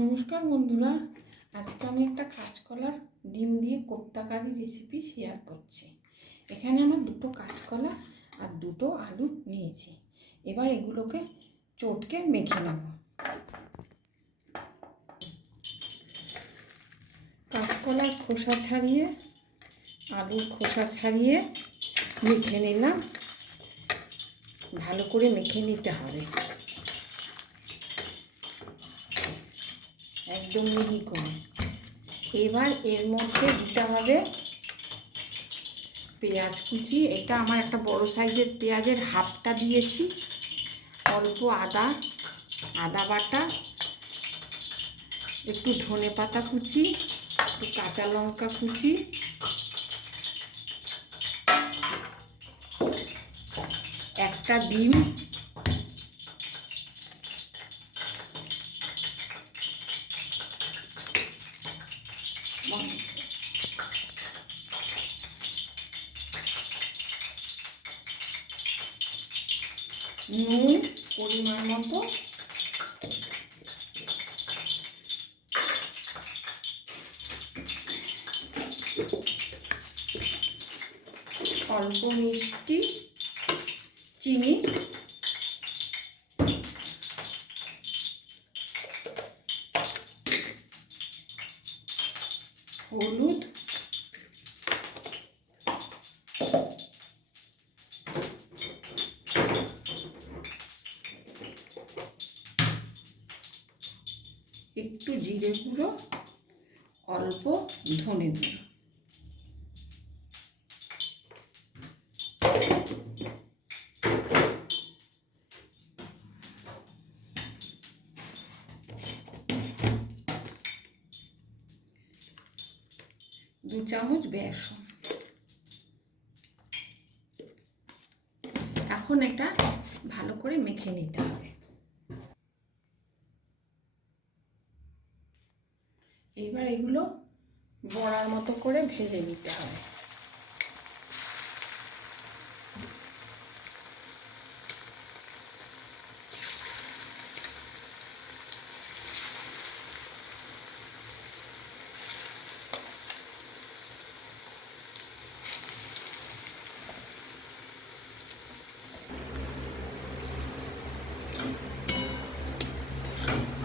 নমস্কার বন্ধুরা, আজকে আমি একটা কাঁচকলার ডিম দিয়ে কোপ্তাকারি রেসিপি শেয়ার করছি। এখানে আমার দুটো কাঁচকলা আর দুটো আলু নিয়েছি। এবার এগুলোকে চটকে মেখে নেব। কাঁচকলার খোসা ছাড়িয়ে, আলুর খোসা ছাড়িয়ে মেখে নিলাম। ভালো করে মেখে নিতে হবে। একদম মিহি করে। এবার এর মধ্যে দিতে হবে পেঁয়াজ কুচি। এটা আমার একটা বড় সাইজের পেঁয়াজের হাফটা দিয়েছি। অল্প আদা আদা বাটা, একটু ধনে পাতা কুচি, একটু কাঁচা লঙ্কা কুচি। একটা ডিম নুন পরিমাণ মতো অল্প মিষ্টি চিনি হলুদ একটু জিরে গুঁড়ো অল্প ধনে গুঁড়ো। দু চামচ বেসন এখন এটা ভালো করে মেখে নিতে হবে। এইবার এগুলো বড়ার মতো করে ভেজে নিতে হবে।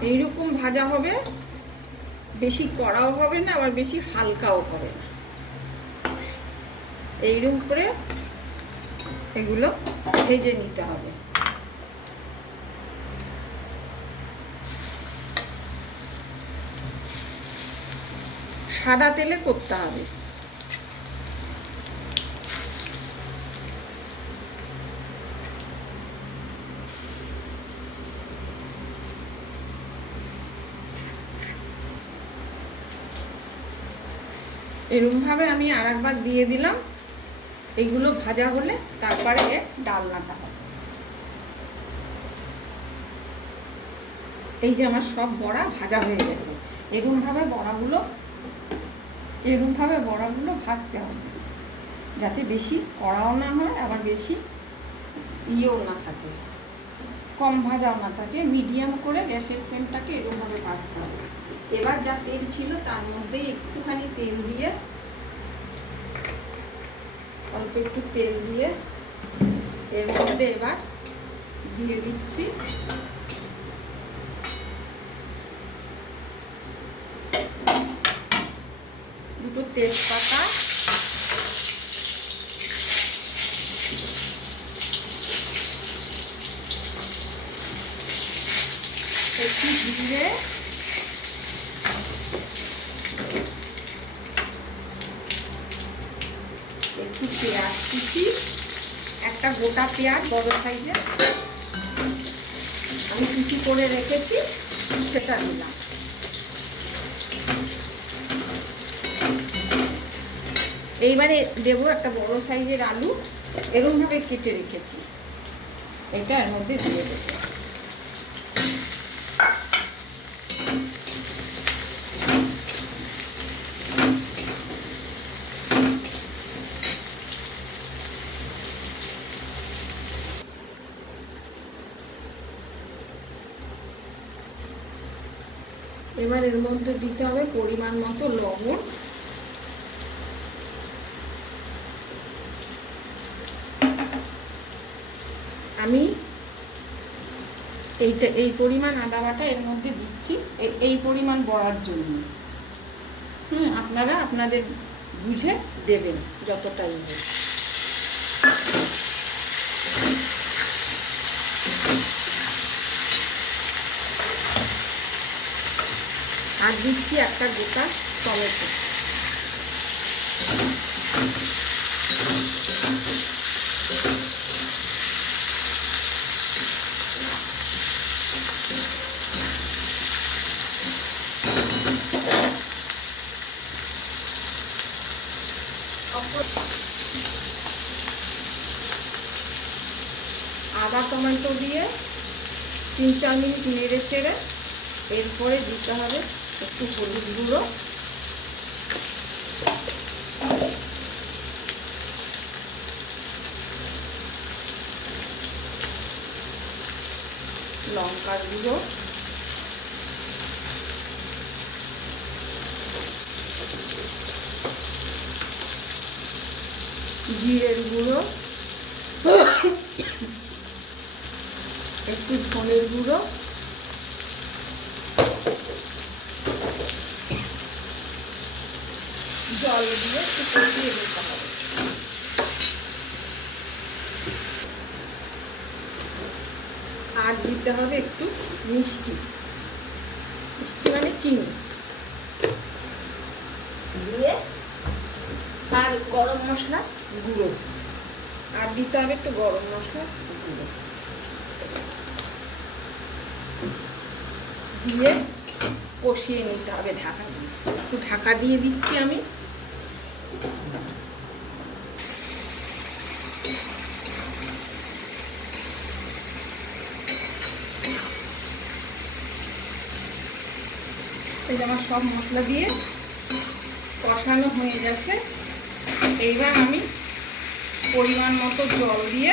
এইরকম ভাজা হবে, বেশি কড়াও হবে না, আবার বেশি হালকাও হবে। না এইরকম করে এগুলো ভেজে নিতে হবে। সাদা তেলে করতে হবে। এরকমভাবে আমি আর একবার দিয়ে দিলাম। এইগুলো ভাজা হলে তারপরে ডালনাটা। হবে এই যে আমার সব বড়া ভাজা হয়ে গেছে। এরকমভাবে বড়াগুলো এরকমভাবে বড়াগুলো ভাজতে হবে। যাতে বেশি কড়াও না হয়, আবার বেশি ইয়েও না থাকে। কম ভাজাও না থাকে। মিডিয়াম করে গ্যাসের ফ্লেমটাকে এরকমভাবে ভাজতে হবে। এবার যা তেল ছিল তার মধ্যে একটুখানি তেল দিয়ে, অল্প একটু তেল দিয়ে এর মধ্যে এবার দিয়ে দিচ্ছি। দুটো তেজপাতা। একটু জিরে একটু পেঁয়াজ কুচি একটা গোটা পেঁয়াজ বড় সাইজের আমি কুচি করে রেখেছি সেটা দিলাম। এইবারে দেবো একটা বড় সাইজের আলু। এরকমভাবে কেটে রেখেছি। এটা এর মধ্যে দিয়ে দেবো। এবার এর মধ্যে দিতে হবে, পরিমাণ মতো লবণ। আমি এইটা, এই পরিমাণ আদা বাটা এর মধ্যে দিচ্ছি, এই- পরিমাণ বড়ার জন্য। হুম, আপনারা আপনাদের বুঝে দেবেন যতটাই হোক আর দিচ্ছি একটা গোটা টমেটো। আদা টমেটো দিয়ে তিন চার মিনিট নেড়ে চেড়ে এরপরে দিতে হবে একটু হলুদ গুঁড়ো। লঙ্কার গুঁড়ো। জিরের গুঁড়ো। একটু ধনের গুঁড়ো জল দিয়ে একটু কষিয়ে আর দিতে হবে একটু মিষ্টি। মিষ্টি মানে চিনি। দিয়ে আর গরম মশলা গুঁড়ো। আর দিতে হবে একটু গরম মশলা গুঁড়ো। দিয়ে কষিয়ে নিতে হবে ঢাকা একটু ঢাকা দিয়ে দিচ্ছি আমি। এই আমার সব মশলা দিয়ে কষানো হয়ে গেছে। এইবার আমি পরিমাণ মতো জল দিয়ে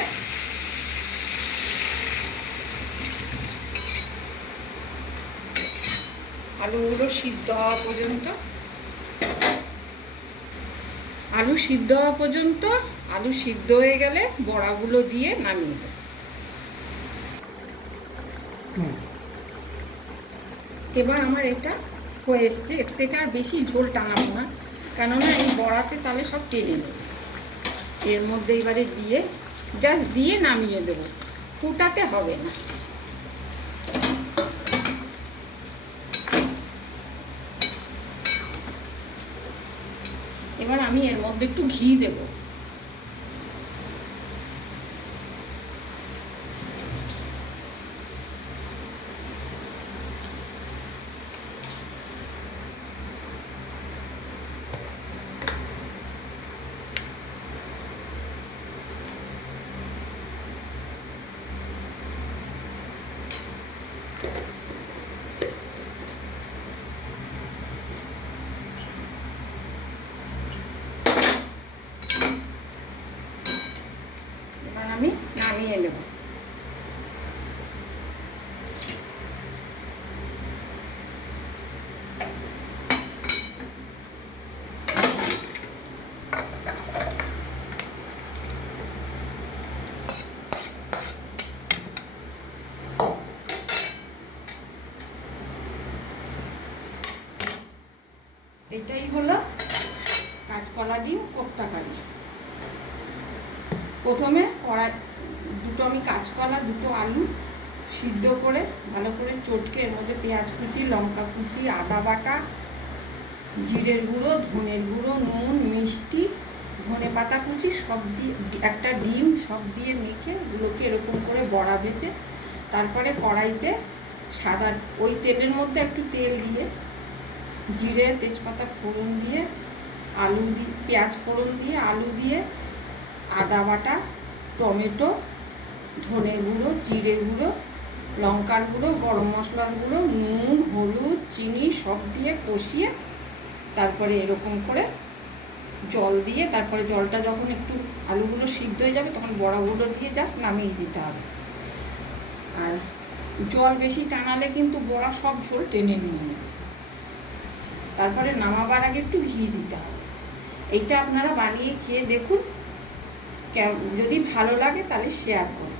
আলুগুলো সিদ্ধ হওয়া পর্যন্ত আলু সিদ্ধ হওয়া পর্যন্ত আলু সিদ্ধ হয়ে গেলে বড়াগুলো দিয়ে নামিয়ে দেব। এবার আমার এটা হয়ে এসছে। এর থেকে আর বেশি ঝোল টাঙাবো না কেননা এই বড়াতে তাহলে সব টেনে নেবে। এর মধ্যে এবারে দিয়ে জাস্ট দিয়ে নামিয়ে দেবো। ফুটাতে হবে না। এবার আমি এর মধ্যে একটু ঘি দেব এবার আমি নামিয়ে নেব। এটাই হলো কাঁচকলা ডিম কোপ্তা কারি। প্রথমে কড়াই, দুটো আমি কাঁচকলা, দুটো আলু সিদ্ধ করে ভালো করে চটকে এর মধ্যে পেঁয়াজ কুচি, লঙ্কা কুচি, আদা বাটা, জিরের গুঁড়ো, ধনের গুঁড়ো, নুন, মিষ্টি, ধনে পাতা কুচি, সব দিয়ে একটা ডিম সব দিয়ে মেখে গুলোকে এরকম করে বড়া ভেজে তারপরে কড়াইতে সাদা, ওই তেলের মধ্যে একটু তেল দিয়ে জিরে, তেজপাতা ফোড়ন দিয়ে, আলু দিয়ে পেঁয়াজ ফোড়ন দিয়ে, আলু দিয়ে আদা বাটা, টমেটো, ধনে গুঁড়ো, জিরে গুঁড়ো, লঙ্কার গুঁড়ো, গরম মশলার গুঁড়ো, নুন, হলুদ, চিনি সব দিয়ে কষিয়ে তারপরে এরকম করে জল দিয়ে তারপরে জলটা যখন একটু আলুগুলো সিদ্ধ হয়ে যাবে তখন বড়াগুলো দিয়ে জাস্ট নামিয়ে দিতে হবে। আর জল বেশি টানালে কিন্তু বড়া সব ঝোল টেনে নিয়ে তারপরে নামাবার আগে একটু ঘি দিতে হবে। এইটা আপনারা বানিয়ে খেয়ে দেখুন। যদি ভালো লাগে তাহলে শেয়ার করুন